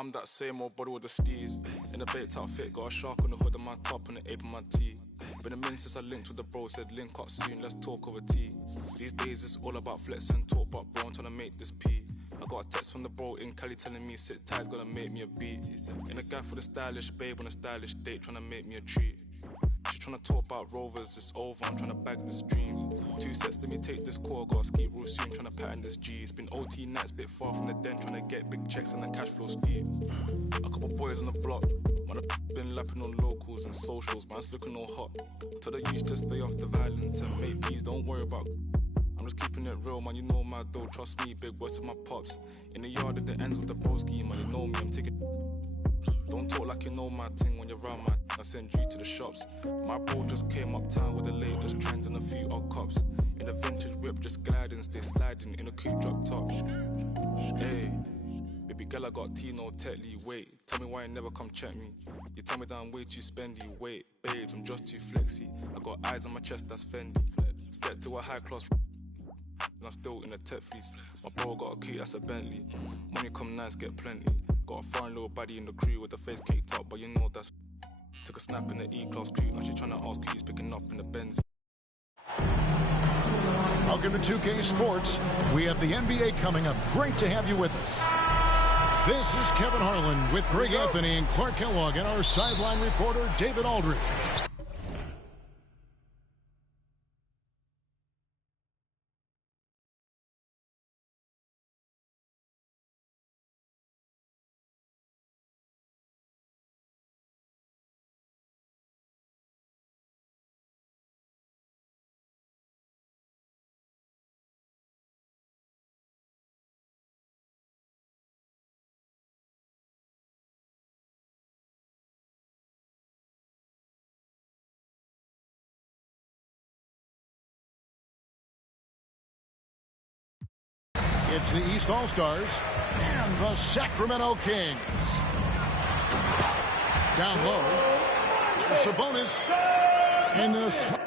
I'm that same old body with the steez. In a baked outfit, got a shark on the hood of my top and the ape on my tee. Been a minute since I linked with the bro, said link up soon, let's talk over tea. These days it's all about flex and talk, but bro, I'm trying to make this pee. I got a text from the bro in Cali telling me sit tight, gonna make me a beat. In a guy for the stylish babe on a stylish date, trying to make me a treat. She tryna talk about rovers, it's over, I'm tryna bag this dream. 2 sets, let me take this call, gotta ski real soon, tryna pattern this G. It's been OT nights, bit far from the den, tryna get big checks and the cash flow speed. A couple boys on the block, man, I've been lapping on locals and socials, man, it's looking all hot. Tell the youth just stay off the violence and make peace, don't worry about. I'm just keeping it real, man, you know my dough, trust me, big words to my pops. In the yard at the end with the broski, man, you know me, I'm taking. Don't talk like you know my thing when you're around my I send you to the shops. My bro just came uptown with the latest trends and a few odd cops. In a vintage whip, just gliding, stay sliding in a coupe drop top. Hey, baby girl, I got Tino Tetley. Wait, tell me why you never come check me. You tell me that I'm way too spendy. Wait, babes, I'm just too flexy. I got eyes on my chest, that's Fendi. Step to a high class, and I'm still in a tech fleece. My bro got a coupe, that's a Bentley. Money come nice, get plenty. Got a foreign little baddie in the crew with the face caked up, but you know that's. Took a snap in the E-class crew, and she tryna ask who's picking up in the Benz. Welcome to 2K Sports. We have the NBA coming up. Great to have you with us. This is Kevin Harlan with Greg Anthony and Clark Kellogg and our sideline reporter, David Aldridge. It's the East All-Stars and the Sacramento Kings. Down low, Sabonis in the...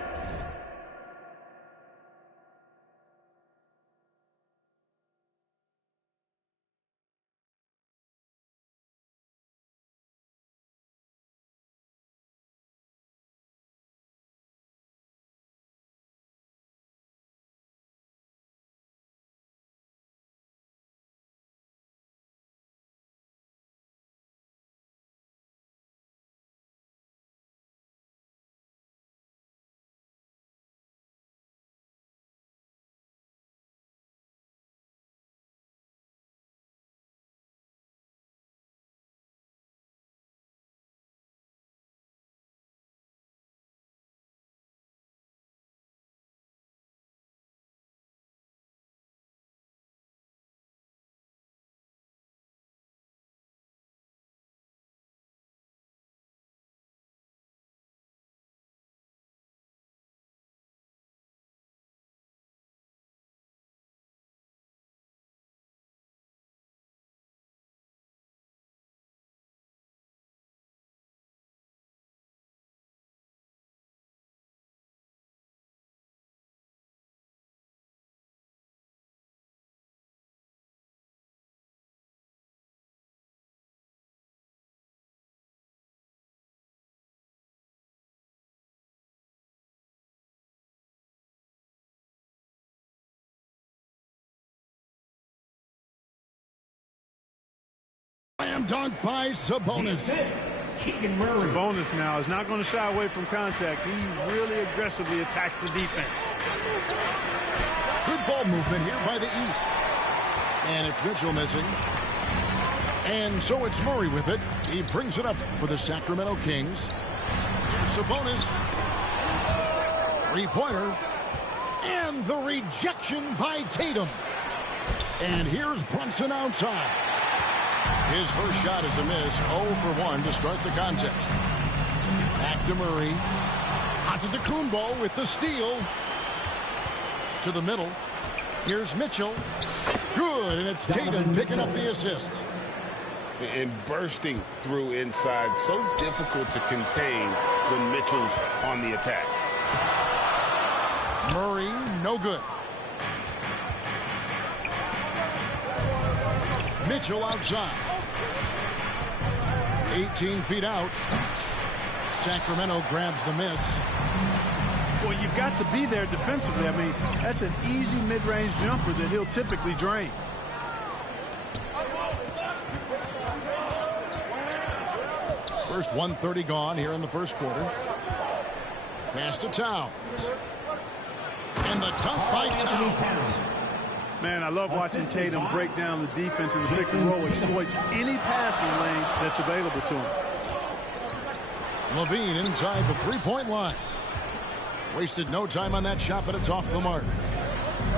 Slam dunk by Sabonis. Sabonis now is not going to shy away from contact. He really aggressively attacks the defense. Good ball movement here by the East. And it's Mitchell missing. And so it's Murray with it. He brings it up for the Sacramento Kings. Here's Sabonis. Three-pointer. And the rejection by Tatum. And here's Brunson outside. His first shot is a miss. 0 for 1 to start the contest. Back to Murray. Antetokounmpo with the steal. To the middle. Here's Mitchell. Good, and it's Tatum picking up the assist. And bursting through inside. So difficult to contain when Mitchell's on the attack. Murray, no good. Mitchell outside. 18 feet out. Sacramento grabs the miss. Well, you've got to be there defensively. I mean, that's an easy mid-range jumper that he'll typically drain. First 1:30 gone here in the first quarter. Pass to Towns. And the dunk by Towns. Man, I love watching Tatum break down the defense in the pick and roll, exploits any passing lane that's available to him. Levine inside the three-point line. Wasted no time on that shot, but it's off the mark.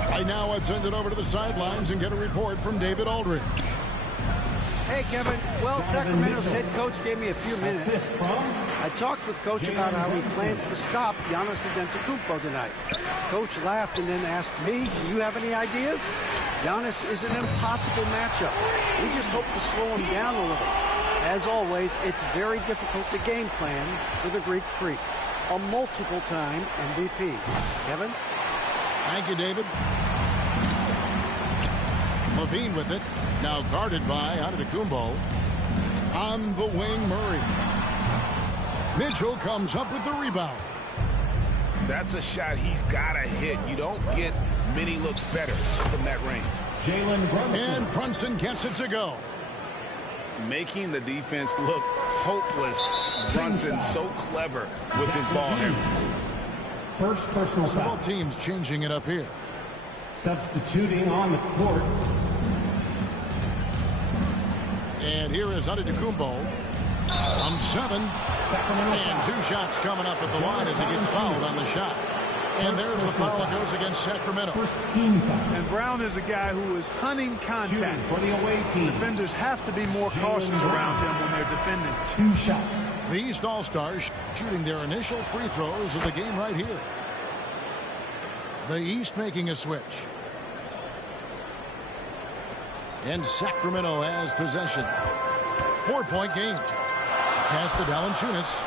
Right now, I'd send it over to the sidelines and get a report from David Aldridge. Hey, Kevin. Well, Sacramento's head coach gave me a few minutes. I talked with Coach about how he plans to stop Giannis Antetokounmpo tonight. Coach laughed and then asked me, do you have any ideas? Giannis is an impossible matchup. We just hope to slow him down a little. As always, it's very difficult to game plan for the Greek Freak, a multiple-time MVP. Kevin? Thank you, David. Levine with it. Now guarded by Antetokounmpo. On the wing, Murray. Mitchell comes up with the rebound. That's a shot he's got to hit. You don't get many looks better from that range. And Brunson gets it to go. Making the defense look hopeless. Brunson so clever with his ball handling. First personal foul. Both teams changing it up here. Substituting on the court. And here is Antetokounmpo from 7. And 2 shots coming up at the line as he gets fouled on the shot. And there's the foul that goes against Sacramento. First team foul. And Brown is a guy who is hunting contact. For the away team. Defenders have to be more cautious around him when they're defending. 2 shots. The East All-Stars shooting their initial free throws of the game right here. The East making a switch. And Sacramento has possession. 4-point game. Pass to Valanciunas.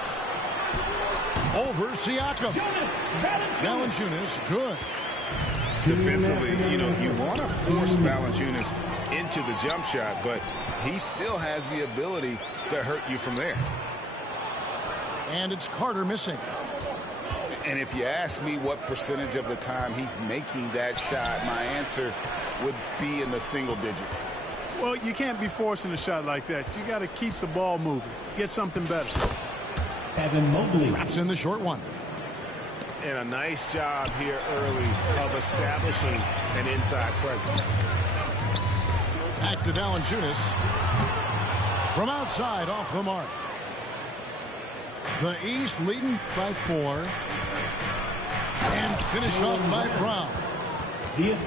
Over Siakam. Valanciunas, good. Defensively, you want to force Valanciunas into the jump shot, but he still has the ability to hurt you from there. And it's Carter missing. And if you ask me what percentage of the time he's making that shot, my answer would be in the single digits. Well, you can't be forcing a shot like that. You got to keep the ball moving. Get something better. Evan Mobley. Traps in the short one. And a nice job here early of establishing an inside presence. Back to Valanciunas. From outside, off the mark. The East leading by 4. And finish off by Brown.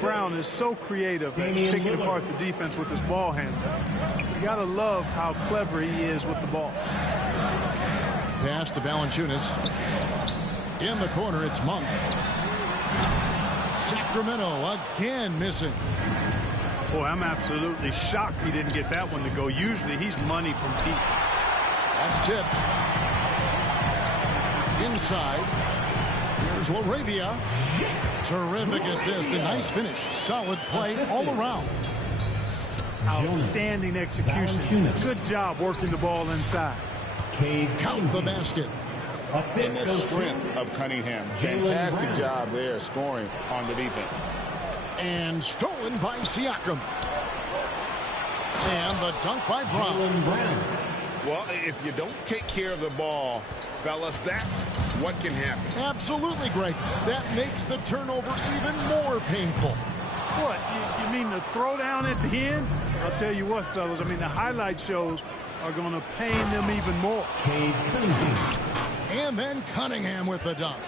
Brown is so creative at picking apart the defense with his ball handling. You got to love how clever he is with the ball. Pass to Valanciunas. In the corner, it's Monk. Sacramento again missing. Boy, I'm absolutely shocked he didn't get that one to go. Usually he's money from deep. That's tipped. Inside. Here's LaRavia. Terrific assist. A nice finish. Solid play all around. Outstanding execution. Good job working the ball inside. Count the basket. And the strength of Cunningham. Fantastic job there scoring on the defense. And stolen by Siakam. And the dunk by Brown. Well, if you don't take care of the ball, fellas, that's what can happen. Absolutely, Greg. That makes the turnover even more painful. What? You mean the throwdown at the end? I'll tell you what, fellas. I mean, the highlight shows are going to pain them even more. And then Cunningham with the dunk.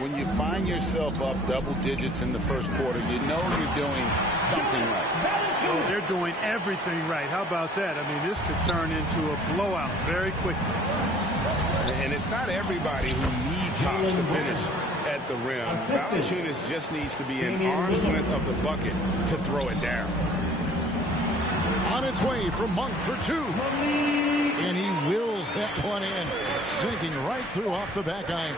When you find yourself up double digits in the first quarter, you know you're doing something right. Oh, they're doing everything right. How about that? I mean, this could turn into a blowout very quickly. And it's not everybody who needs hops to finish at the rim. Valanciunas just needs to be an arm's length of the bucket to throw it down. On its way from Monk for 2. And he wills that one in. Sinking right through off the back iron.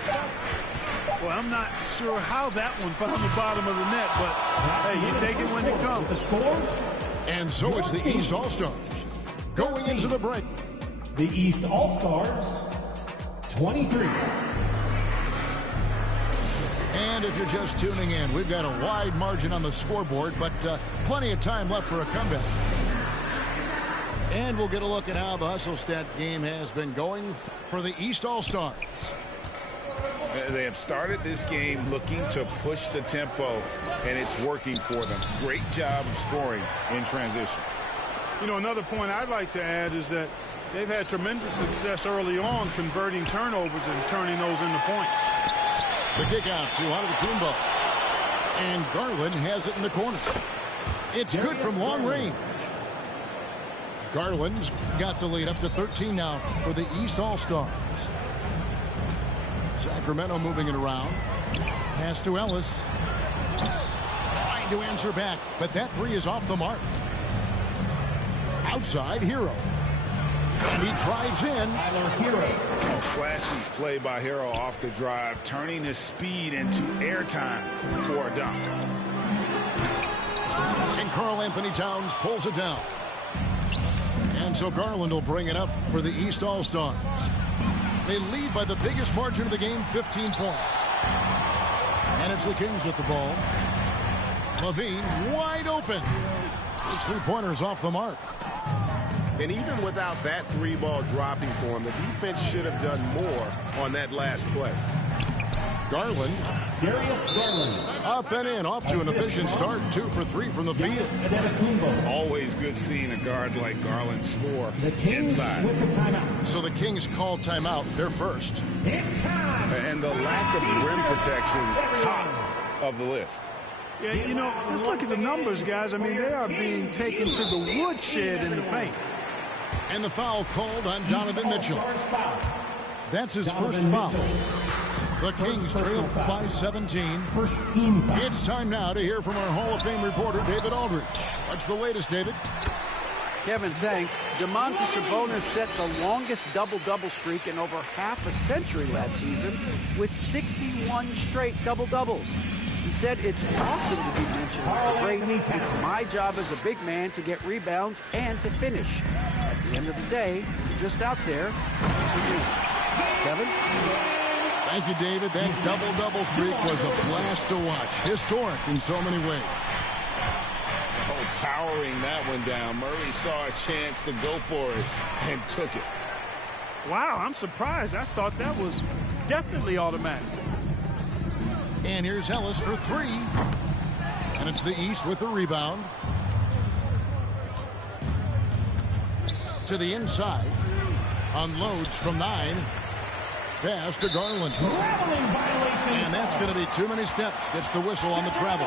Well, I'm not sure how that one found the bottom of the net, but hey, you take it when it comes. And so it's the East All-Stars going into the break. The East All-Stars, 23. And if you're just tuning in, we've got a wide margin on the scoreboard, but plenty of time left for a comeback. And we'll get a look at how the Hustle Stat game has been going for the East All-Stars. They have started this game looking to push the tempo, and it's working for them. Great job of scoring in transition. You know, another point I'd like to add is that they've had tremendous success early on converting turnovers and turning those into points. The kick out to Antetokounmpo. And Garland has it in the corner. It's good from long range. Garland's got the lead up to 13 now for the East All-Stars. Sacramento moving it around. Pass to Ellis. Trying to answer back, but that three is off the mark. Outside, Hero. And he drives in. A flashy play by Hero off the drive, turning his speed into airtime for a dunk. And Karl Anthony Towns pulls it down. And so Garland will bring it up for the East All-Stars. They lead by the biggest margin of the game, 15 points. And it's the Kings with the ball. Levine wide open. His three-pointer's off the mark. And even without that three ball dropping for him, the defense should have done more on that last play. Garland. Darius Garland. Up and in, off to an efficient start. 2 for 3 from the field. Always good seeing a guard like Garland score The Kings inside. with the timeout. So the Kings call timeout. They're first. It's time. And the lack of rim protection, top of the list. Yeah, you know, just look at the numbers, guys. I mean, they are being taken to the woodshed in the paint. And the foul called on Donovan Mitchell. That's his first foul. The Kings trail by 17. First team foul. It's time now to hear from our Hall of Fame reporter, David Aldridge. What's the latest, David? Kevin, thanks. Domantas Sabonis set the longest double-double streak in over half a century last season with 61 straight double-doubles. He said it's awesome to be mentioned with the greats. It's my job as a big man to get rebounds and to finish. At the end of the day, you're just out there to win. Kevin? Thank you, David. That double-double streak was a blast to watch. Historic in so many ways. Oh, powering that one down. Murray saw a chance to go for it and took it. Wow, I'm surprised. I thought that was definitely automatic. And here's Ellis for 3. And it's the East with the rebound. To the inside. Unloads from 9. Pass to Garland. And that's going to be too many steps. Gets the whistle on the travel.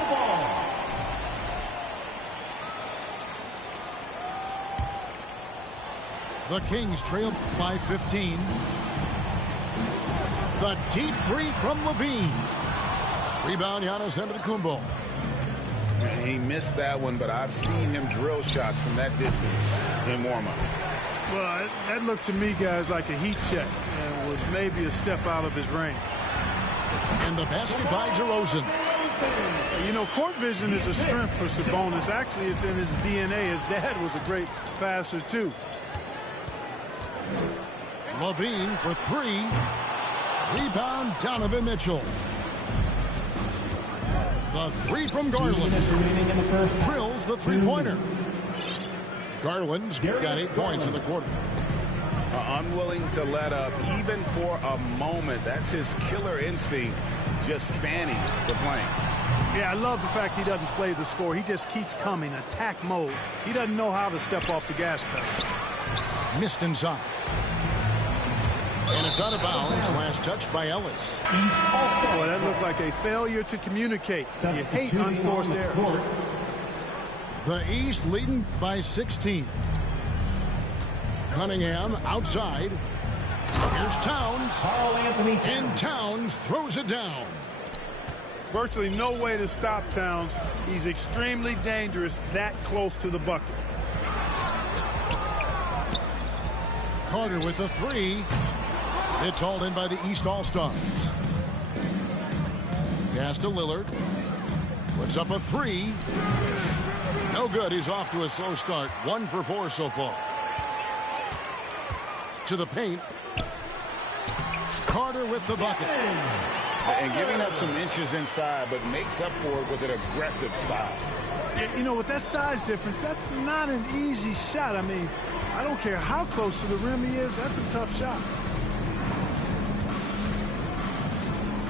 The Kings trail by 15. The deep three from Levine. Rebound, Giannis Antetokounmpo. He missed that one, but I've seen him drill shots from that distance in warm-up. Well, that looked to me, guys, like a heat check and was maybe a step out of his range. And the basket by DeRozan. You know, court vision is a strength for Sabonis. Actually, it's in his DNA. His dad was a great passer, too. Levine for 3. Rebound, Donovan Mitchell. The 3 from Garland. Drills the three-pointer. Garland's got 8 points in the quarter. Unwilling to let up even for a moment. That's his killer instinct, just fanning the flame. Yeah, I love the fact he doesn't play the score. He just keeps coming, attack mode. He doesn't know how to step off the gas pedal. Missed inside. And it's out of bounds. Last touch by Ellis. Boy, that looked like a failure to communicate. You hate unforced errors. The East leading by 16. Cunningham outside. Here's Towns. Karl Anthony Towns. And Towns throws it down. Virtually no way to stop Towns. He's extremely dangerous that close to the bucket. Carter with the 3. It's hauled in by the East All-Stars. Pass to Lillard. Puts up a 3. No good. He's off to a slow start. 1 for 4 so far. to the paint. Carter with the bucket. And giving up some inches inside, but makes up for it with an aggressive style. Yeah, you know, with that size difference, that's not an easy shot. I mean, I don't care how close to the rim he is, that's a tough shot.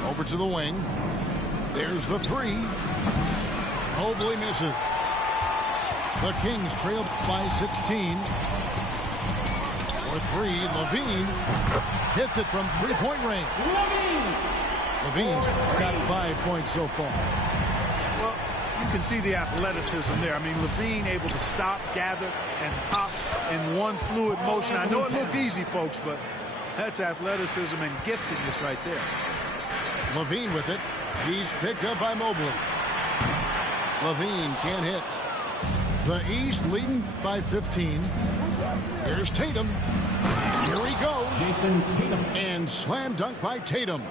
Over to the wing. There's the three. Mobley misses. The Kings trail by 16. For three, Levine hits it from three-point range. Levine's got 5 points so far. Well, you can see the athleticism there. I mean, Levine able to stop, gather, and pop in one fluid motion. I know it looked easy, folks, but that's athleticism and giftedness right there. Levine with it. He's picked up by Mobley. Levine can't hit. The East leading by 15. Here's Tatum. Here he goes. Jason Tatum. And slam dunk by Tatum.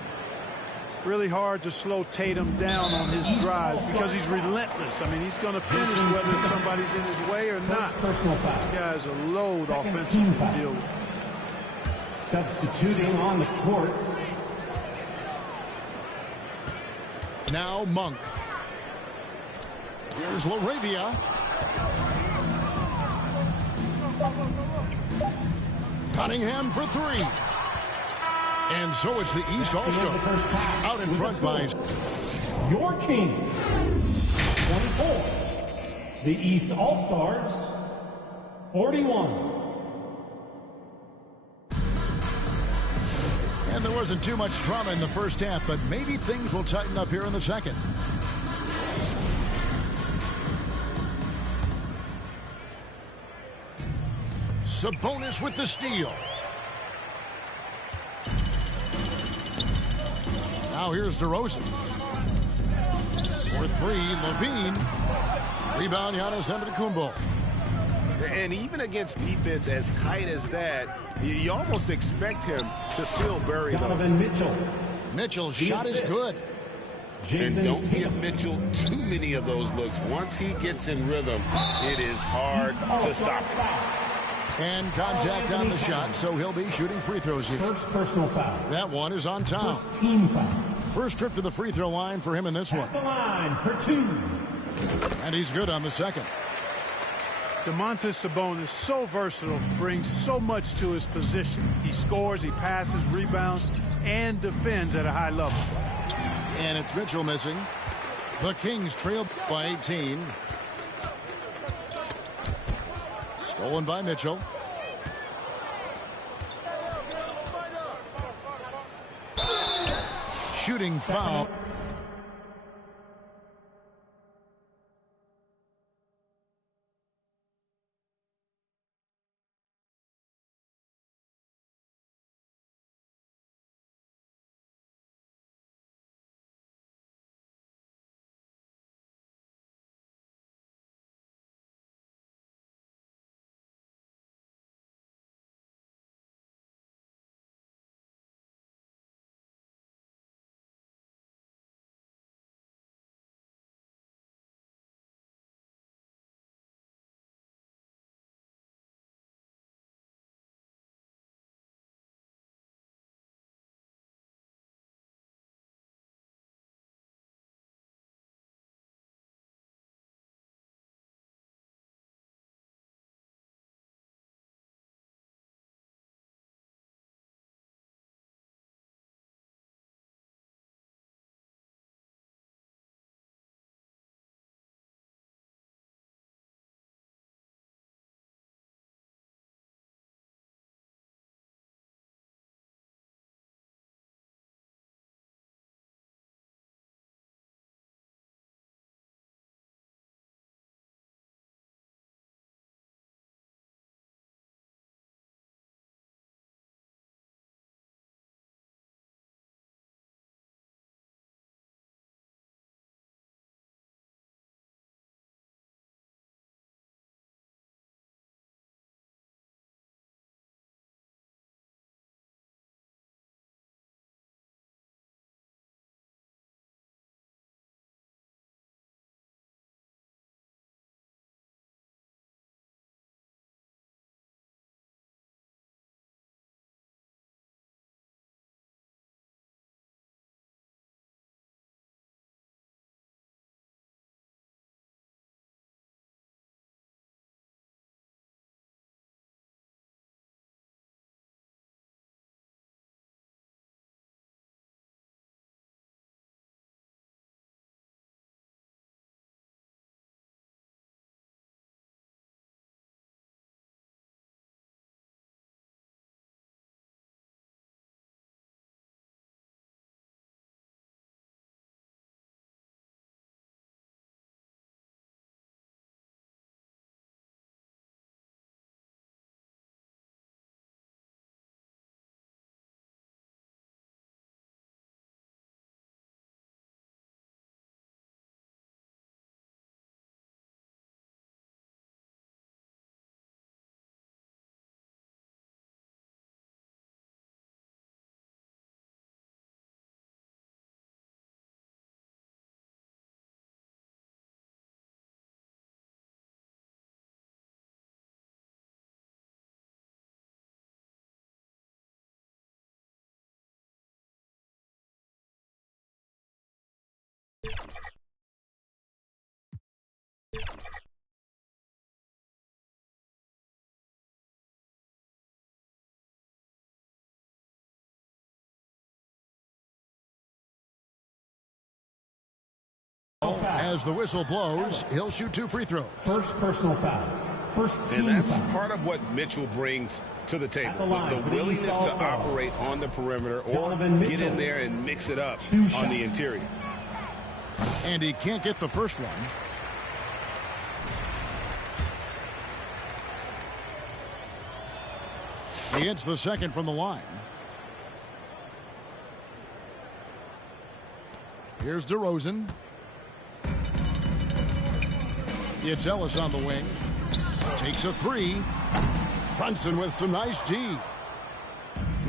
Really hard to slow Tatum down on his drive because he's relentless. I mean, he's going to finish whether somebody's in his way or not. Personal foul. This guy's a load Second offensively team to foul. deal with. Substituting on the court. Now Monk. Here's LaRavia. Cunningham for three. And so it's the East All-Star out in front by Your Kings. 24. The East All-Stars. 41. And there wasn't too much drama in the first half, but maybe things will tighten up here in the second. Sabonis with the steal. Now here's DeRozan. For three, Levine. Rebound, Giannis Antetokounmpo. And even against defense as tight as that, you almost expect him to still bury Donovan those. Mitchell. Mitchell's shot is good. Jason And don't give Tatum. Mitchell too many of those looks. Once he gets in rhythm, it is hard to stop him. And contact on the shot, so he'll be shooting free throws here. First personal foul. That one is on Tom. First team foul. First trip to the free throw line for him in this one. At the line for two. And he's good on the second. Domantas Sabonis, so versatile, brings so much to his position. He scores, he passes, rebounds, and defends at a high level. And it's Mitchell missing. The Kings trail by 18. Stolen by Mitchell. Shooting foul. As the whistle blows, he'll shoot 2 free throws. First personal foul. First team And that's foul. part of what Mitchell brings to the table. line The for the willingness East to All-Stars. operate on the perimeter or Donovan get in Mitchell. there and mix it up 2 on shots. the interior. And he can't get the first one. He hits the second from the line. Here's DeRozan. It's Ellis on the wing. Takes a 3. Brunson with some nice D.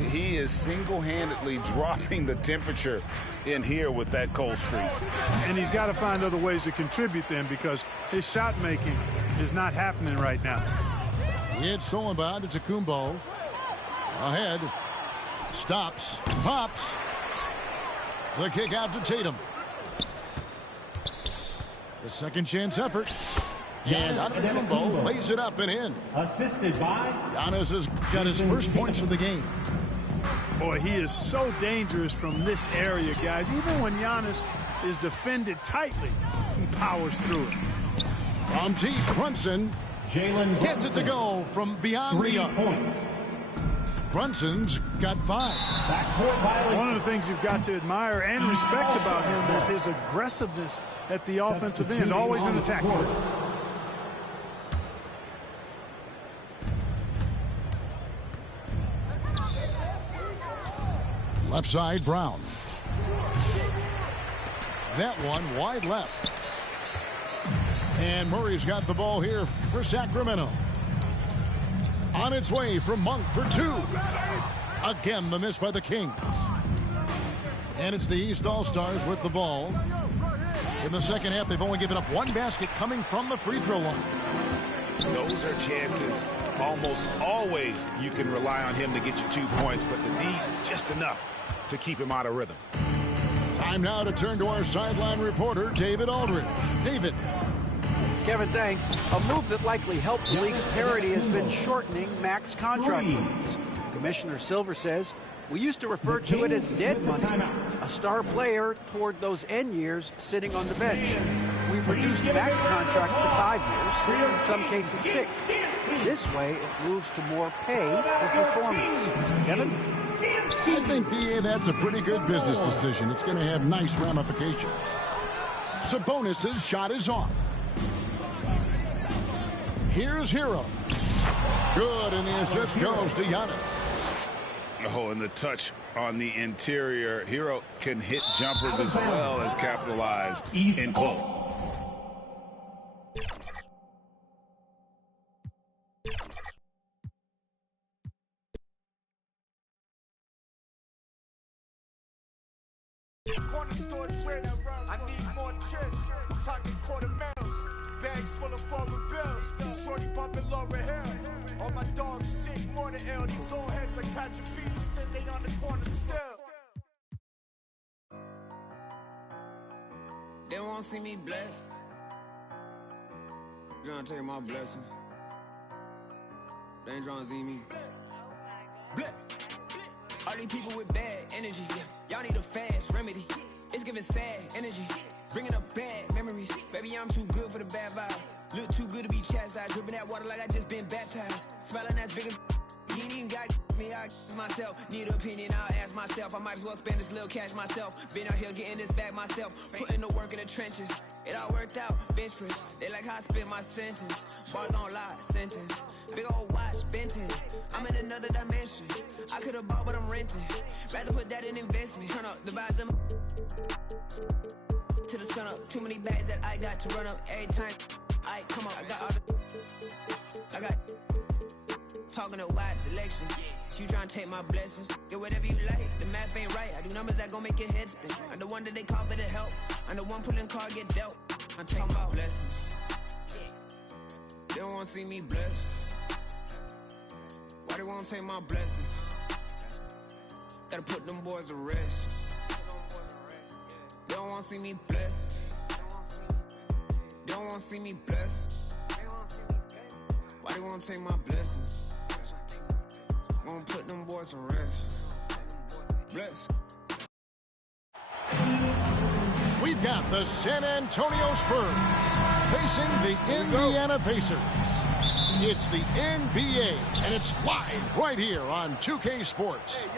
He is single-handedly dropping the temperature in here with that cold streak. And he's got to find other ways to contribute then, because his shot making is not happening right now. It's stolen by Antetokounmpo. Ahead. Stops. Pops. The kick out to Tatum. The second chance effort. And Antetokounmpo lays it up and in. Assisted by Giannis has got his first points of the game. Boy, he is so dangerous from this area, guys. Even when Giannis is defended tightly, he powers through it. From deep, Brunson Jalen gets it to Brunson. go from beyond the 3 arc. points. Brunson's got 5. Backcourt violation. One of the things you've got to admire and respect about him is his aggressiveness at the offensive end, always in attack. Left side, Brown. That one wide left. And Murray's got the ball here for Sacramento. On its way from Monk for 2. Again, the miss by the Kings. And it's the East All-Stars with the ball. In the second half, they've only given up 1 basket coming from the free throw line. Those are chances almost always you can rely on him to get you 2 points, but the D just enough to keep him out of rhythm. Time now to turn to our sideline reporter, David Aldridge. David. Kevin, thanks. A move that likely helped the league's parity has been shortening max contract lengths. Commissioner Silver says, we used to refer to it as dead money, a star player toward those end years sitting on the bench. We've reduced max contracts to 5 years, in some cases 6. This way, it moves to more pay for performance. Kevin? I think, DA, that's a pretty good business decision. It's going to have nice ramifications. Sabonis' shot is off. Here's Hero. Good, and the assist goes to Giannis. Oh, and the touch on the interior. Hero can hit jumpers as well as capitalize in close. Corner store trips, I need more chips. I'm talking quarter mils, bags full of foreign bills. Shorty bumping Laura Hill. All my dogs sick, more than ill. These old heads like Patrick Peterson, they on the corner still. They won't see me blessed. Trying to take my blessings. They ain't trying to see me. Bless. All these people with bad energy, y'all need a fast remedy. It's giving sad energy, bringing up bad memories. Baby, I'm too good for the bad vibes. Look too good to be chastised, dripping that water like I just been baptized. Smiling as big as you ain't even got me, I myself. Need an opinion, I'll ask myself. I might as well spend this little cash myself. Been out here getting this back myself, putting the work in the trenches. It all worked out, bench press. They like how I spit my sentence. Bars on lie, sentence. Big old watch, Benton. I'm in another dimension. I could've bought, but I'm renting. Rather put that in investment. Turn up the vibes to the sun up. Too many bags that I got to run up every time. I come up. I got all the. I got talking a wide selection. You trying to take my blessings. Get whatever you like. The math ain't right. I do numbers that gon' make your head spin. I'm the one that they call for the help. I'm the one pulling card get dealt. I'm taking my blessings. They don't want to see me blessed. Why they won't take my blessings? Gotta put them boys to rest. They don't want to see me blessed. They don't don't wanna see me blessed. Why they wanna take my blessings? Wanna put them boys to rest. Bless. We've got the San Antonio Spurs facing the Indiana Pacers. It's the NBA, and it's live right here on 2K Sports.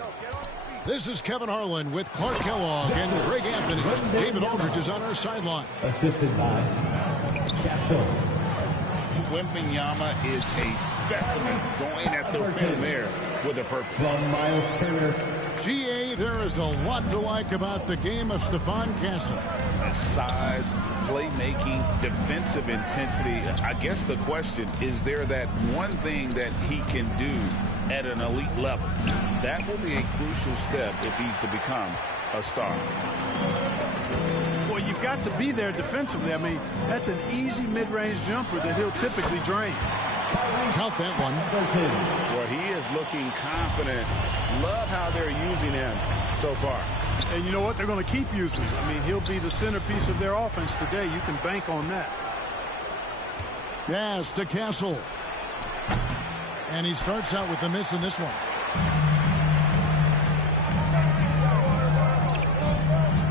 This is Kevin Harlan with Clark Kellogg and Greg Anthony. David Aldridge is on our sideline. Assisted by Castle. Wembanyama is a specimen going at the rim there with a perfect. From Miles Turner. GA, there is a lot to like about the game of Stephon Castle. Size, playmaking, defensive intensity. I guess the question, is there that one thing that he can do at an elite level? That will be a crucial step if he's to become a star. Well, you've got to be there defensively. I mean, that's an easy mid-range jumper that he'll typically drain. Count that one. Well, he is looking confident. Love how they're using him so far. And you know what? They're going to keep using him. I mean, he'll be the centerpiece of their offense today. You can bank on that. Pass to Castle. And he starts out with a miss in this one.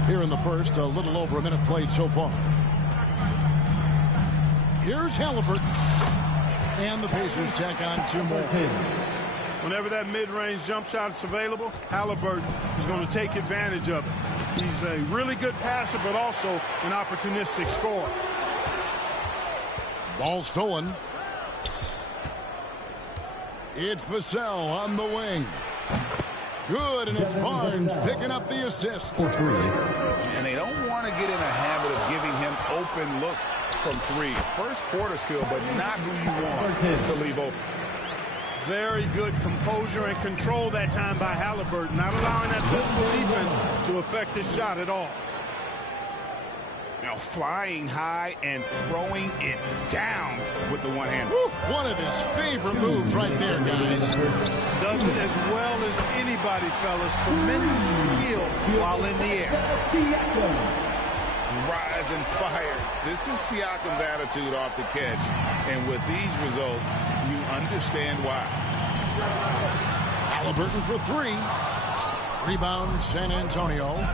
Here in the first, a little over a minute played so far. Here's Halliburton. And the Pacers tack on two more. Whenever that mid-range jump shot is available, Halliburton is going to take advantage of it. He's a really good passer, but also an opportunistic scorer. Ball stolen. It's Vassell on the wing. Good, and it's Barnes picking up the assist. And they don't want to get in a habit of giving him open looks from three. First quarter still, but not who you want to leave open. Very good composure and control that time by Halliburton, not allowing that physical defense to affect his shot at all. Now flying high and throwing it down with the one hand. One of his favorite moves right there, guys. Does it as well as anybody, fellas. Tremendous skill while in the air. Rising fires. This is Siakam's attitude off the catch. And with these results, you understand why. Halliburton for three. Rebound, San Antonio.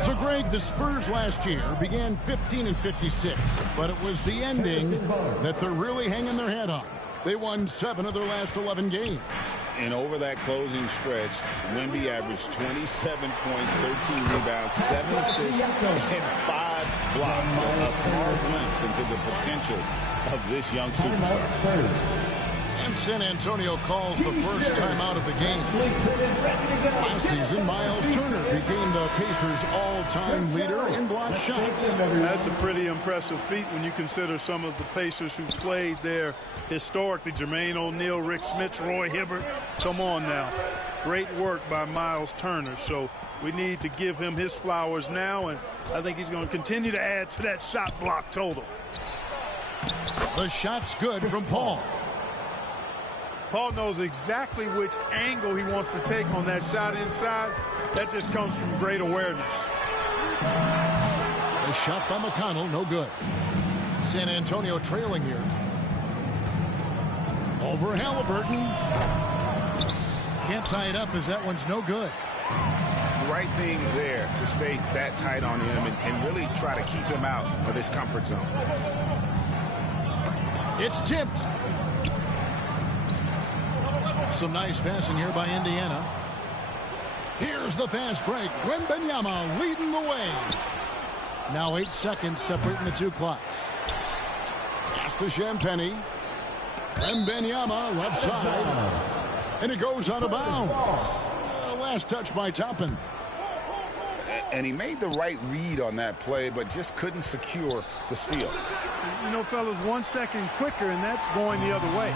So, Greg, the Spurs last year began 15-56, but it was the ending that they're really hanging their head on. They won 7 of their last 11 games. And over that closing stretch, Wemby averaged 27 points, 13 rebounds, 7 assists, and 5 blocks. A small glimpse into the potential of this young superstar. And San Antonio calls the first time out of the game. Last season, Miles Turner became the Pacers' all-time leader in block shots. That's a pretty impressive feat when you consider some of the Pacers who played there historically. Jermaine O'Neal, Rick Smith, Roy Hibbert. Come on now. Great work by Miles Turner. So we need to give him his flowers now, and I think he's going to continue to add to that shot block total. The shot's good from Paul. Paul knows exactly which angle he wants to take on that shot inside. That just comes from great awareness. The shot by McConnell, no good. San Antonio trailing here. Over Halliburton. Can't tie it up as that one's no good. Right thing there to stay that tight on him and really try to keep him out of his comfort zone. It's tipped. Some nice passing here by Indiana. Here's the fast break. Wembanyama leading the way. Now 8 seconds separating the two clocks. Pass to Champagny. Wembanyama left side. And it goes out of bounds. Last touch by Toppin. And he made the right read on that play, but just couldn't secure the steal. You know, fellas, 1 second quicker, and that's going the other way.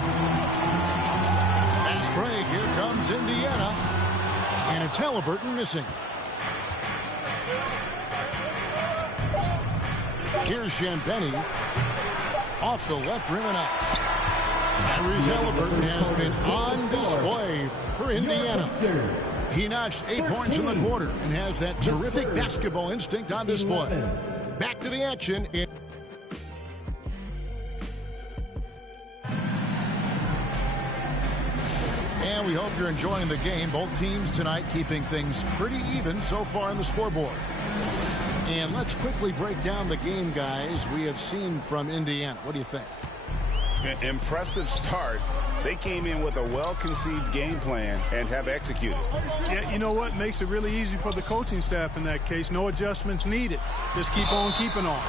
Fast break. Here comes Indiana. And it's Halliburton missing. Here's Champagny. Off the left rim and out. Tyrese Halliburton has been on display for Indiana. He notched 8 points in the quarter and has that terrific basketball instinct on display. Back to the action. And we hope you're enjoying the game. Both teams tonight keeping things pretty even so far on the scoreboard. And let's quickly break down the game, guys, we have seen from Indiana. What do you think? Impressive start. They came in with a well-conceived game plan and have executed. Yeah, you know what? Makes it really easy for the coaching staff in that case. No adjustments needed. Just keep on keeping on.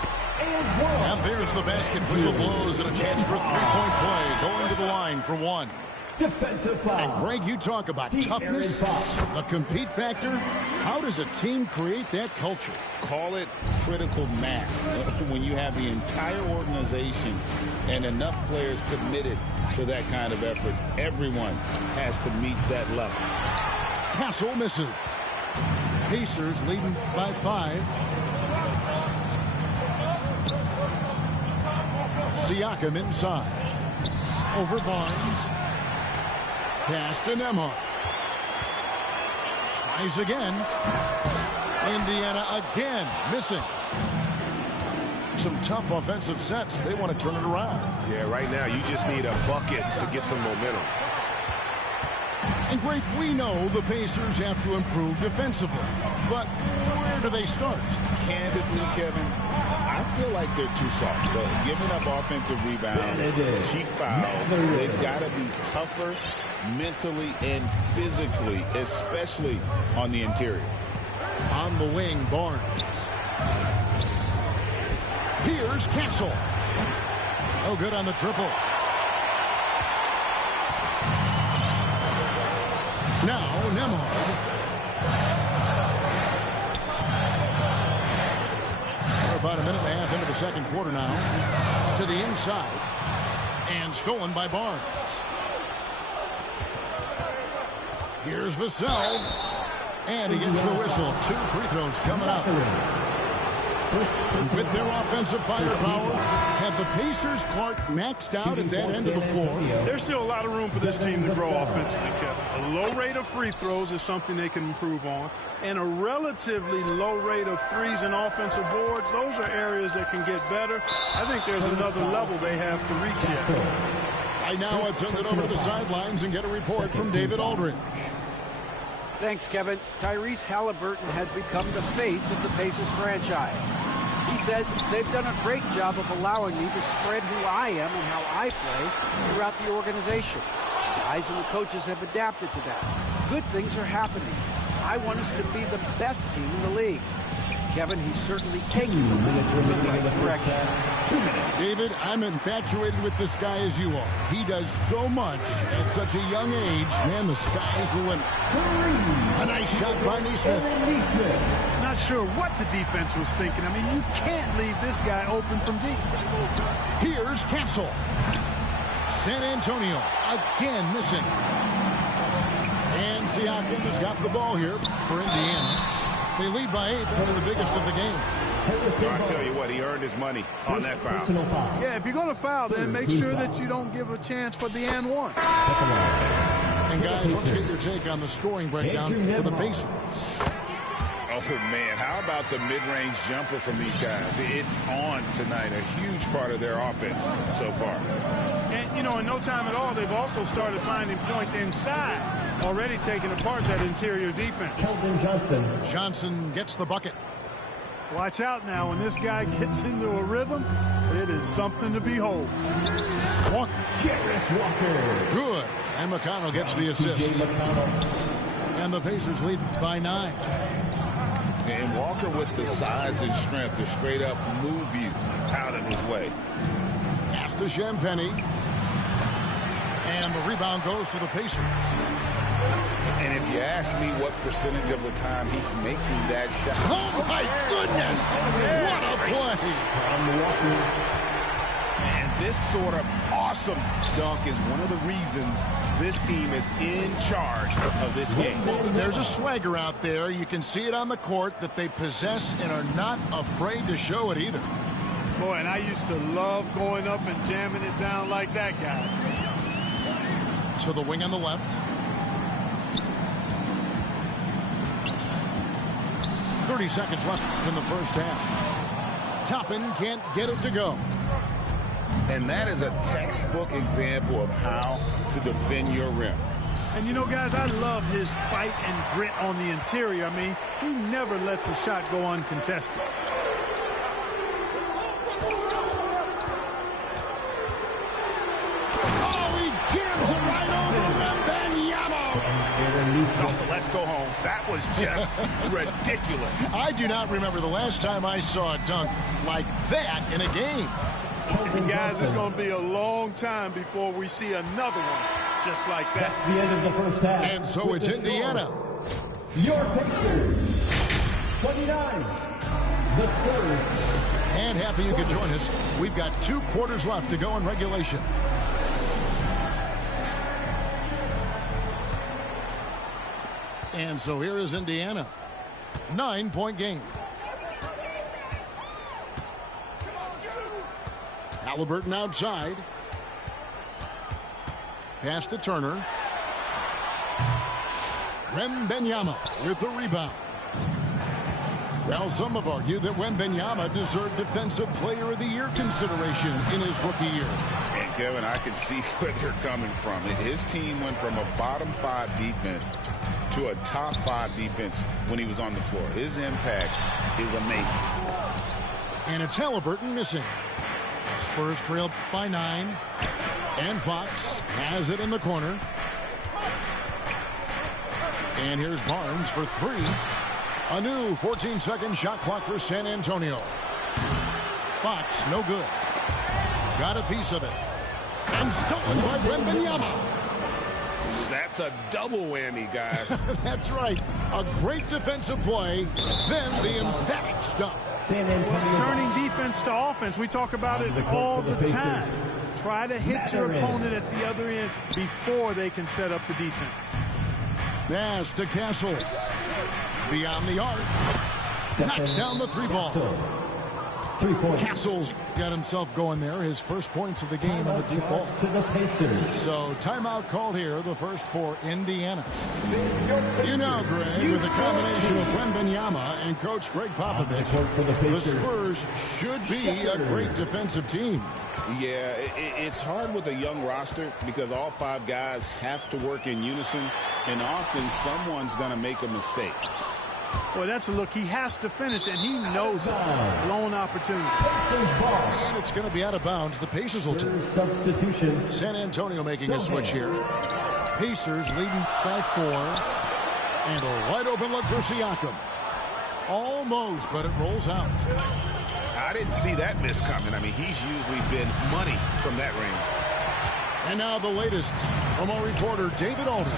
And there's the basket. Whistle blows and a chance for a three-point play. Going to the line for one. Defensive foul. And Greg, you talk about toughness, the compete factor. How does a team create that culture? Call it critical mass. When you have the entire organization and enough players committed to that kind of effort, everyone has to meet that level. Castle misses. Pacers leading by 5. Siakam inside. Over Barnes. Pass to Nembhard. Tries again. Indiana again missing. Some tough offensive sets. They want to turn it around. Yeah, right now you just need a bucket to get some momentum. And great, we know the Pacers have to improve defensively. But where do they start? Candidly, Kevin, I feel like they're too soft. Giving up offensive rebounds, cheap fouls, they've got to be tougher mentally and physically, especially on the interior. On the wing, Barnes. Here's Castle. No good on the triple. Now, Nembhard. We're about a minute and a half into the second quarter now. To the inside. And stolen by Barnes. Here's Vassell. And he gets the whistle. 2 free throws coming up. With their offensive firepower, have the Pacers, Clark, maxed out at that end of the floor? There's still a lot of room for this team to grow offensively, Kevin. A low rate of free throws is something they can improve on. And a relatively low rate of threes and offensive boards, those are areas that can get better. I think there's another level they have to reach yet. Right now, let's send it over to the sidelines and get a report from David Aldridge. Thanks, Kevin. Tyrese Halliburton has become the face of the Pacers franchise. He says they've done a great job of allowing me to spread who I am and how I play throughout the organization. The guys and the coaches have adapted to that. Good things are happening. I want us to be the best team in the league. Kevin, he's certainly taking the right direction. David, I'm infatuated with this guy as you are. He does so much at such a young age. Man, the sky's the limit. A nice shot by Nesmith. Not sure what the defense was thinking. I mean, you can't leave this guy open from deep. Here's Castle. San Antonio again missing. And Siakam has got the ball here for Indiana. They lead by 8. That's the biggest of the game. I tell you what, he earned his money on that foul. Yeah, if you're going to foul, then make sure that you don't give a chance for the and one. And guys, let's get your take on the scoring breakdown for the Pacers. Oh, man, how about the mid-range jumper from these guys? It's on tonight, a huge part of their offense so far. And, you know, in no time at all, they've also started finding points inside, already taking apart that interior defense. Keldon Johnson. Johnson gets the bucket. Watch out now. When this guy gets into a rhythm, it is something to behold. Walker. Jarris Walker. Good. And McConnell gets the assist. And the Pacers lead by 9. And Walker with the size and strength to straight up move you out of his way. Pass to Champagny. And the rebound goes to the Pacers. And if you ask me what percentage of the time he's making that shot. Oh, my goodness. What a play. And this sort of awesome dunk is one of the reasons this team is in charge of this game. Well, there's a swagger out there. You can see it on the court that they possess and are not afraid to show it either. Boy, and I used to love going up and jamming it down like that, guys. To the wing on the left. 30 seconds left in the first half. Toppin can't get it to go. And that is a textbook example of how to defend your rim. And, you know, guys, I love his fight and grit on the interior. I mean, he never lets a shot go uncontested. Oh, he jams it right over Wembanyama. Oh, let's go home. That was just ridiculous. I do not remember the last time I saw a dunk like that in a game. And guys, it's going to be a long time before we see another one just like that. That's the end of the first half. And so it's Indiana. Your Pacers, 29. The Spurs. And happy you could join us. We've got 2 quarters left to go in regulation. And so here is Indiana. 9-point game. Halliburton outside. Pass to Turner. Wembanyama with the rebound. Well, some have argued that Wembanyama deserved Defensive Player of the Year consideration in his rookie year. And, Kevin, I can see where they're coming from. His team went from a bottom 5 defense to a top 5 defense when he was on the floor. His impact is amazing. And it's Halliburton missing. Spurs trailed by 9. And Fox has it in the corner. And here's Barnes for 3. A new 14-second shot clock for San Antonio. Fox, no good. Got a piece of it. And stolen by Wembanyama. That's a double whammy, guys. That's right. A great defensive play, then the emphatic stuff. Well, turning defense to offense, we talk about it all the time. Try to hit your opponent at the other end before they can set up the defense. Pass to Castle. Beyond the arc. Knocks down the 3-ball. 3 points. Castle's got himself going there. His first points of the game on the deep ball. To the Pacers. So timeout called here, the first for Indiana. You know, Greg, with the combination of Wembanyama and Coach Greg Popovich, the Spurs should be a great defensive team. Yeah, it's hard with a young roster because all 5 guys have to work in unison, and often someone's going to make a mistake. Boy, that's a look. He has to finish, and he knows it. Blown opportunity. And it's going to be out of bounds. The Pacers will take. Substitution. San Antonio making a switch here. Pacers leading by 4. And a wide open look for Siakam. Almost, but it rolls out. I didn't see that miss coming. I mean, he's usually been money from that range. And now the latest from our reporter, David Alden.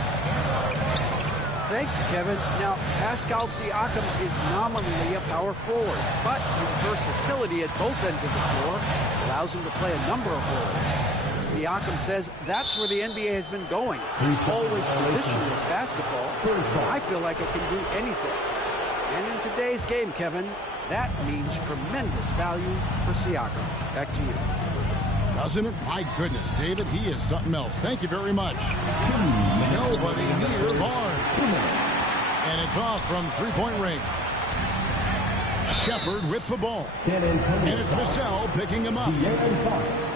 Thank you, Kevin. Now, Pascal Siakam is nominally a power forward, but his versatility at both ends of the floor allows him to play a number of roles. Siakam says that's where the NBA has been going. He's always positionless basketball. I feel like I can do anything. And in today's game, Kevin, that means tremendous value for Siakam. Back to you. Doesn't it? My goodness, David, he is something else. Thank you very much. Nobody near Barnes. And it's off from 3-point range. Shepard with the ball. And it's Vassell picking him up.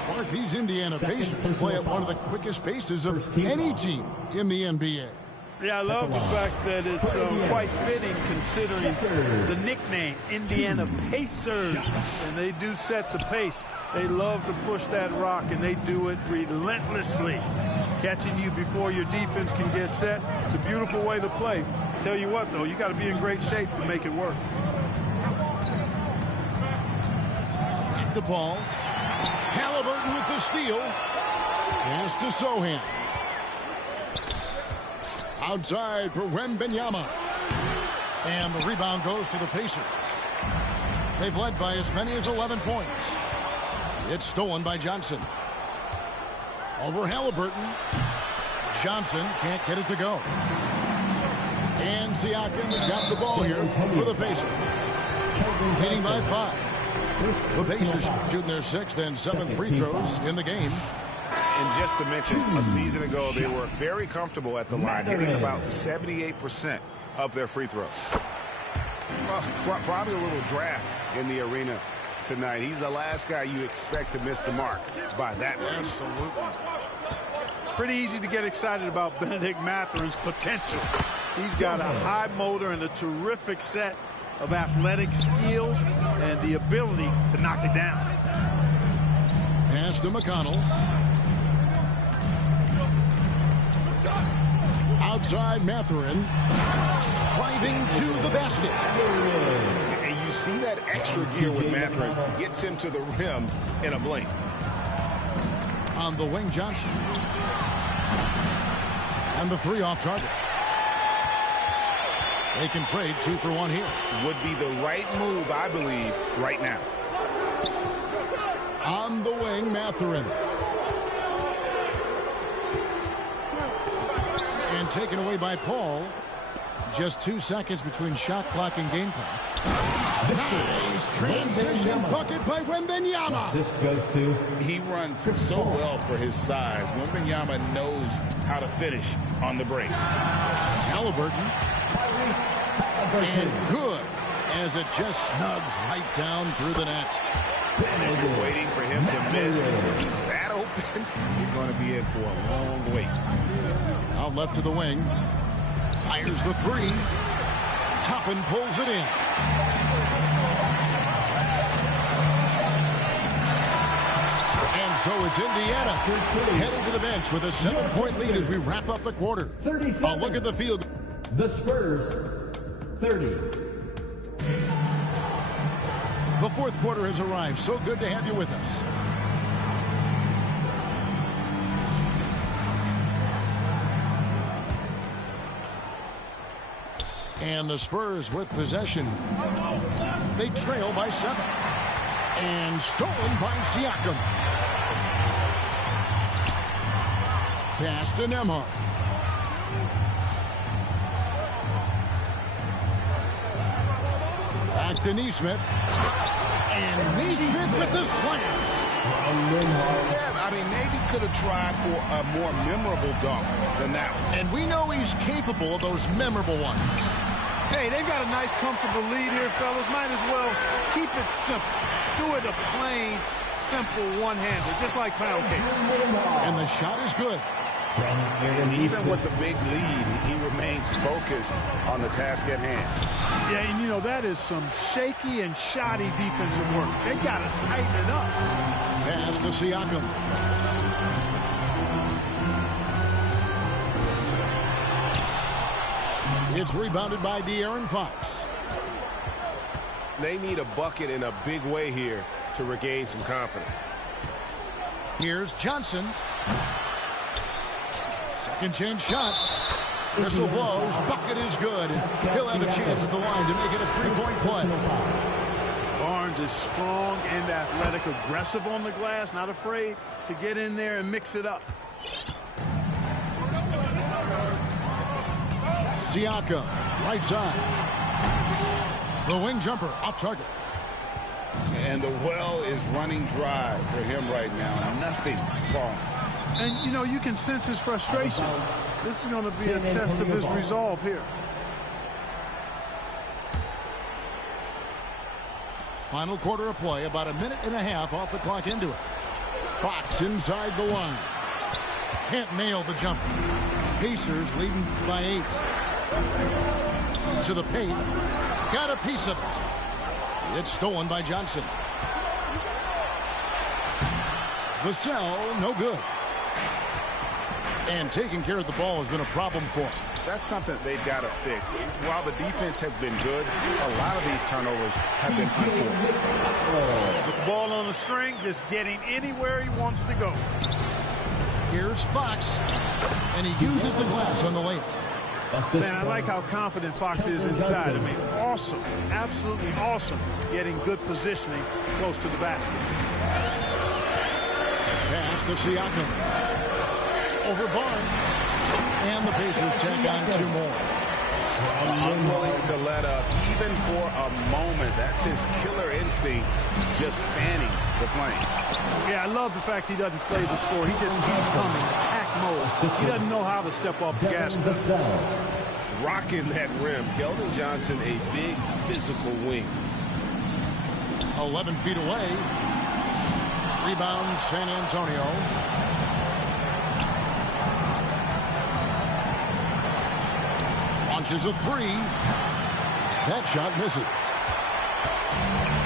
Mark, these Indiana Pacers play at one of the quickest paces of any team in the NBA. Yeah, I love the fact that it's quite fitting considering the nickname, Indiana Pacers. And they do set the pace. They love to push that rock, and they do it relentlessly. Catching you before your defense can get set. It's a beautiful way to play. Tell you what, though, you got to be in great shape to make it work. Back to Paul. Halliburton with the steal. Pass to Sohan. Outside for Wembanyama. And the rebound goes to the Pacers. They've led by as many as 11 points. It's stolen by Johnson. Over Halliburton. Johnson can't get it to go. And Siakam has got the ball here for the Pacers. Leading by 5. The Pacers shooting their 6th and 7th free throws in the game. And just to mention, a season ago, they were very comfortable at the line, hitting about 78% of their free throws. Well, probably a little draft in the arena tonight. He's the last guy you expect to miss the mark by that much. Absolutely. Pretty easy to get excited about Benedict Matherin's potential. He's got a high motor and a terrific set of athletic skills and the ability to knock it down. Pass to McConnell. Outside Matherin. Driving to the basket. And you see that extra gear with Matherin. Gets him to the rim in a blink. On the wing, Johnson. And the three off target. They can trade 2 for 1 here. Would be the right move, I believe, right now. On the wing, Matherin. And taken away by Paul. Just 2 seconds between shot clock and game clock. Nice transition bucket by Wembanyama. Assist goes to. He runs so well for his size. Wembanyama knows how to finish on the break. Halliburton. And good as it just snugs right down through the net. And you're waiting for him to miss. If he's that open, you're going to be in for a long wait. Out left to the wing. Fires the three. Toppin pulls it in. And so it's Indiana heading to the bench with a 7-point lead as we wrap up the quarter. 37. A look at the field. The Spurs, 30. The fourth quarter has arrived. So good to have you with us. And the Spurs with possession. They trail by 7. And stolen by Siakam. Pass to Nembhard. Back to Nesmith. And Nesmith with the slam. Yeah, I mean, maybe could have tried for a more memorable dunk than that one. And we know he's capable of those memorable ones. Hey, they've got a nice, comfortable lead here, fellas. Might as well keep it simple. Do it a plain, simple one-hander, just like pound cake. And the shot is good. And even with the big lead, he remains focused on the task at hand. Yeah, and you know, that is some shaky and shoddy defensive work. They got to tighten it up. Pass to Siakam. It's rebounded by De'Aaron Fox. They need a bucket in a big way here to regain some confidence. Here's Johnson. Second chance shot. Whistle blows. Bucket is good. He'll have a chance at the line to make it a 3-point play. Barnes is strong and athletic, aggressive on the glass, not afraid to get in there and mix it up. Siakam, right side. The wing jumper, off target. And the well is running dry for him right now. Nothing falling. And, you know, you can sense his frustration. This is going to be a test of his resolve here. Final quarter of play, about a minute and a half off the clock into it. Fox inside the line. Can't nail the jumper. Pacers leading by 8. To the paint. Got a piece of it. It's stolen by Johnson. Vassell, no good. And taking care of the ball has been a problem for him. That's something they've got to fix. While the defense has been good, a lot of these turnovers have been unforced. With the ball on the string, just getting anywhere he wants to go. Here's Fox, and he uses the glass on the layup. Man, I like how confident Fox is inside. I mean, awesome, absolutely awesome, getting good positioning close to the basket. Pass to Siakam. Over Barnes. And the Pacers tack on 2 more. Unwilling to let up, even for a moment. That's his killer instinct, just fanning the flame. Yeah, I love the fact he doesn't play the score. He just keeps coming, attack mode. He doesn't know how to step off the gas pedal. Rocking that rim. Keldon Johnson, a big physical wing. 11 feet away. Rebound, San Antonio. launches a three. That shot misses.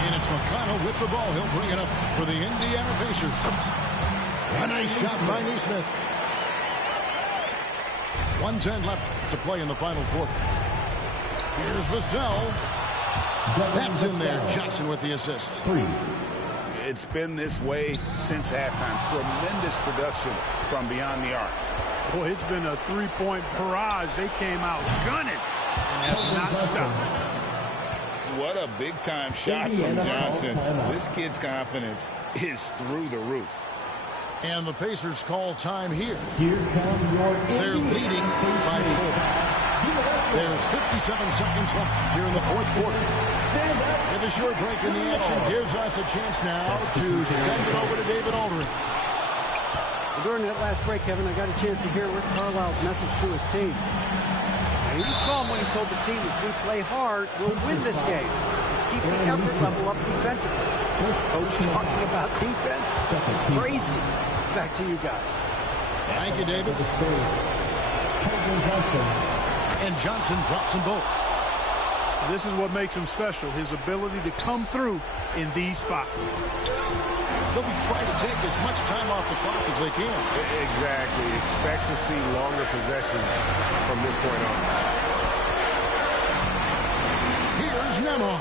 And it's McConnell with the ball. He'll bring it up for the Indiana Pacers. A nice shot by Neesmith. 1:10 left to play in the final quarter. Here's Vassell. That's in there. Johnson with the assist. 3. It's been this way since halftime. Tremendous production from beyond the arc. Boy, it's been a three-point barrage. They came out gunning and have not stopped. What a big-time shot from Johnson. This kid's confidence is through the roof. And the Pacers call time here. Here come your They're leading by 4. There's 57 seconds left here in the fourth quarter. With a short break in the action gives us a chance now to send it over to David Aldridge. During that last break, Kevin, I got a chance to hear Rick Carlisle's message to his team. He was calm when he told the team, if we play hard, we'll win this game. Let's keep the effort level up defensively. Coach talking about defense? Crazy. Back to you guys. Thank you, David. And Johnson drops them both. This is what makes him special, his ability to come through in these spots. They'll be trying to take as much time off the clock as they can. Exactly. Expect to see longer possessions from this point on. Here's Nemo.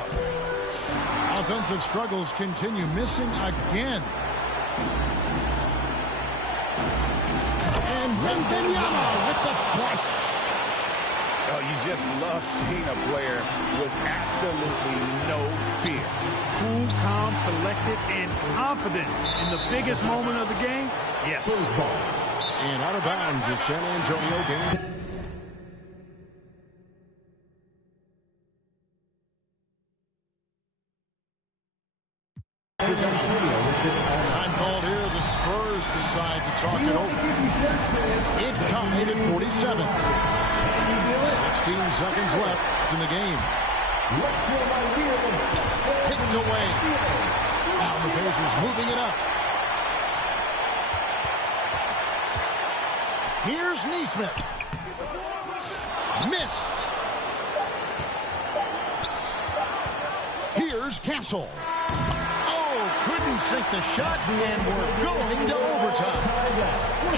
Offensive struggles continue, missing again. And Wembanyama with the flush. Oh, you just love seeing a player with absolutely no fear. Cool, calm, collected, and confident in the biggest moment of the game. Yes. And out of bounds is San Antonio game. Time called here. The Spurs decide to talk it over. It's tied at 47. 16 seconds left in the game. Picked away. Now the Pacers moving it up. Here's Neesmith. Missed. Here's Castle. Couldn't sink the shot, and we're going to overtime.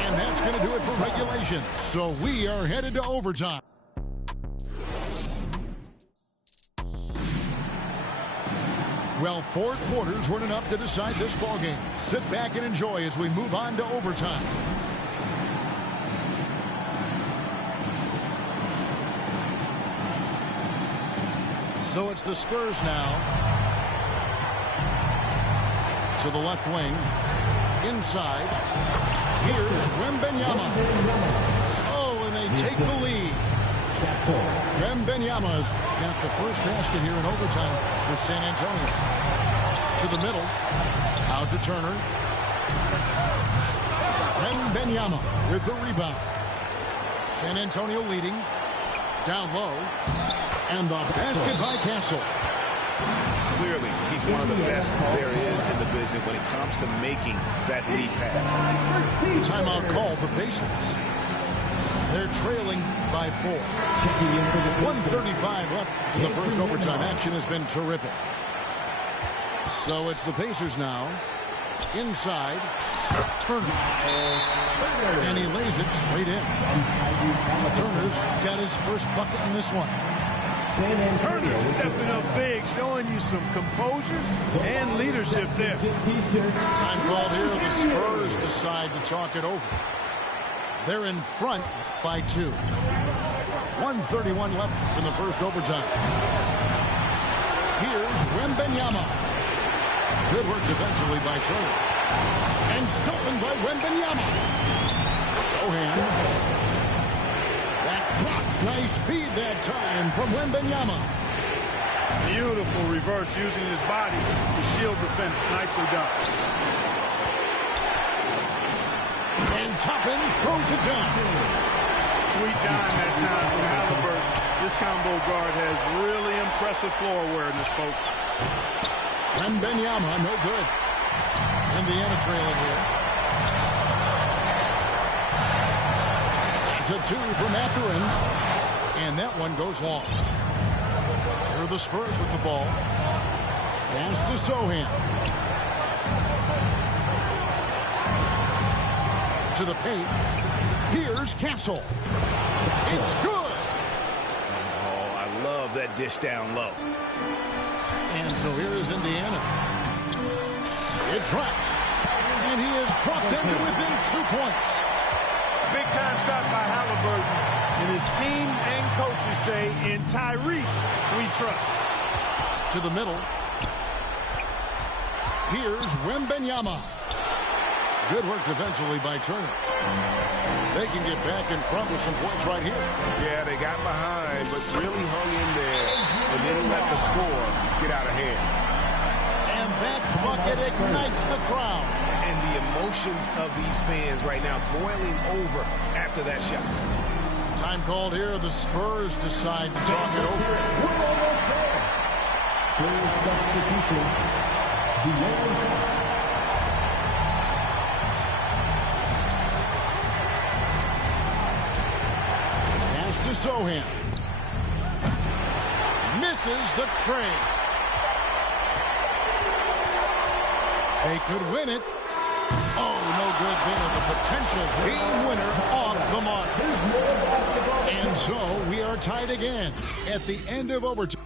And that's going to do it for regulation. So we are headed to overtime. Well, 4 quarters weren't enough to decide this ballgame. Sit back and enjoy as we move on to overtime. So it's the Spurs now. To the left wing. Inside. Here's Wembanyama. Oh, and they take the lead. Wembanyama's got the first basket here in overtime for San Antonio. To the middle. Out to Turner. Wembanyama with the rebound. San Antonio leading. Down low. And the basket by Castle. Clearly, he's one of the best there is in the business when it comes to making that lead pass. Timeout called the Pacers. They're trailing by 4. 1:35 left in the first overtime. Action has been terrific. So it's the Pacers now. Inside. Turner. And he lays it straight in. Turner's got his first bucket in this one. Turner stepping up big, showing you some composure and leadership there. Time called here. The Spurs decide to talk it over. They're in front by 2. 1:31 left in the first overtime. Here's Wembanyama. Good work defensively by Turner. And stolen by Wembanyama. Sohan. That drops. Nice feed that time from Wembanyama. Beautiful reverse using his body to shield the finish. Nicely done. And Toppin throws it down. Sweet dime that time from Halliburton. This combo guard has really impressive floor awareness, folks. Wembanyama, no good. Indiana trailing here. It's a 2 from Mathurin. And that one goes long. Here are the Spurs with the ball. Pass to Sohan. To the paint. Here's Castle. It's good. Oh, I love that dish down low. And so here is Indiana. It drops. And he has brought them to within 2 points. Big time shot by Halliburton. And his team and coaches say, in Tyrese, we trust. To the middle. Here's Wembanyama. Good work defensively by Turner. They can get back in front with some points right here. Yeah, they got behind, but really hung in there and didn't let the score get out of hand. And that bucket ignites the crowd. And the emotions of these fans right now boiling over after that shot. Time called here. The Spurs decide to talk it over. Spurs substitution. De'Aaron Fox. Pass to Sohan. Misses the tray. They could win it. Oh, no good there. The potential game winner off the mark. And so we are tied again at the end of overtime.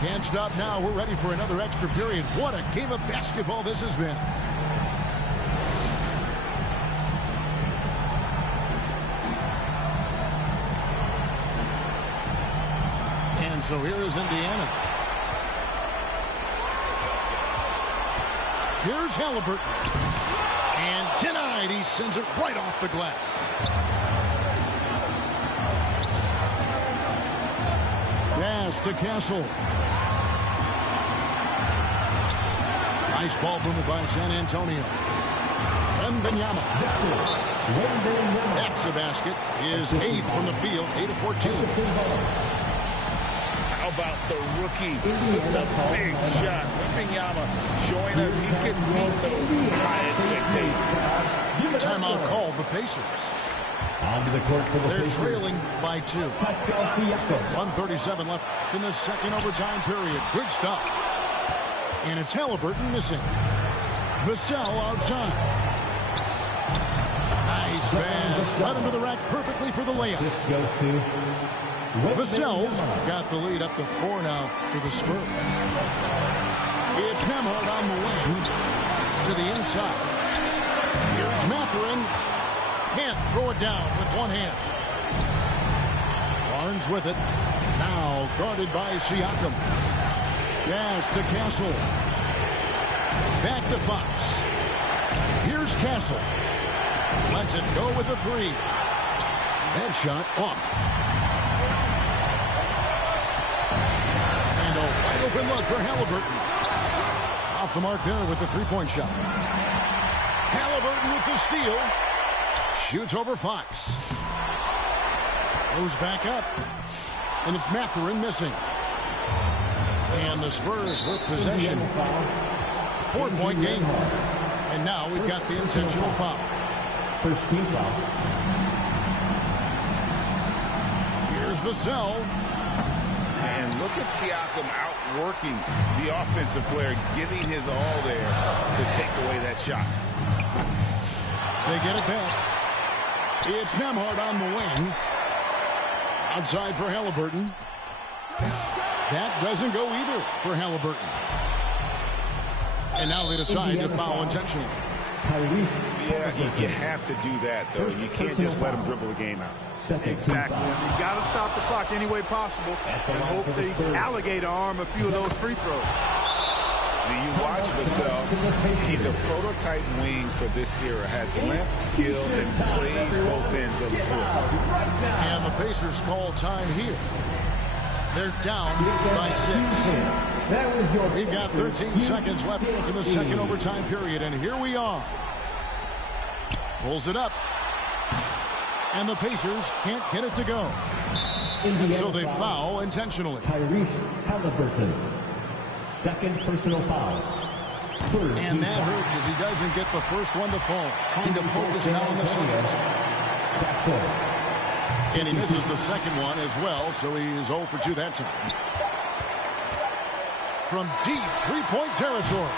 Can't stop now. We're ready for another extra period. What a game of basketball this has been. And so here is Indiana. Here's Halliburton. And denied. He sends it right off the glass. Pass to Castle. Nice ball movement by San Antonio. Wembanyama. That's a basket. His 8th from the field. 8 of 14. How about the rookie with the big shot? Wembanyama showing us he can meet those high expectations. Timeout called the Pacers. Onto the court for the They're Pacers. trailing by 2. 1:37 left in the second overtime period. Good stuff. And it's Halliburton missing. Vassell outside. Nice pass. Led him to the rack perfectly for the layup. This goes to Vassell's got the lead up to 4 now for the Spurs. It's Nembhard on the wing to the inside. Here's Mathurin. Can't throw it down with one hand. Barnes with it. Now guarded by Siakam. Pass to Castle. Back to Fox. Here's Castle. Lets it go with a 3. That shot off. And a wide open look for Halliburton. Off the mark there with the 3-point shot. Halliburton with the steal. Shoots over Fox. Goes back up. And it's Mathurin missing. And the Spurs with possession. 4-point game. And now we've got the intentional foul. First team foul. Here's Vassell. And look at Siakam outworking the offensive player, giving his all there to take away that shot. They get it back. It's Nembhard on the wing. Outside for Halliburton. That doesn't go either for Halliburton. And now they decide to foul intentionally. Yeah, you have to do that, though. You can't just let him dribble the game out. Exactly. You got to stop the clock any way possible and hope the alligator arm a few of those free throws. When you watch Vassell, he's a prototype wing for this era. Has length, skill, and plays both ends of the floor. And the Pacers call time here. They're down by 6. We've got 13 seconds left in the second overtime period, and here we are. Pulls it up. And the Pacers can't get it to go. And so they foul intentionally. Tyrese Halliburton. Second personal foul. And that hurts as he doesn't get the first one to fall. Trying to focus now on the seconds. And he misses the second one as well, so he is 0 for 2 that time. From deep three-point territory.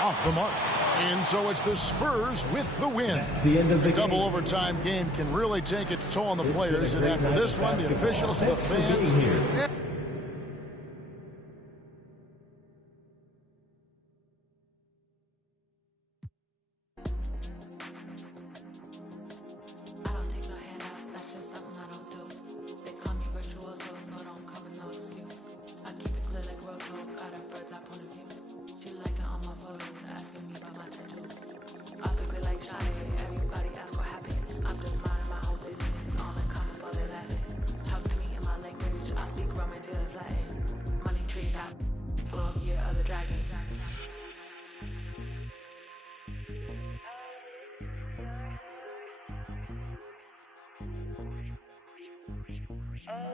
Off the mark. And so it's the Spurs with the win. The end of the double overtime game can really take its toll on the players. And after this one, the officials, the fans... Money tree, got 12 year other dragon.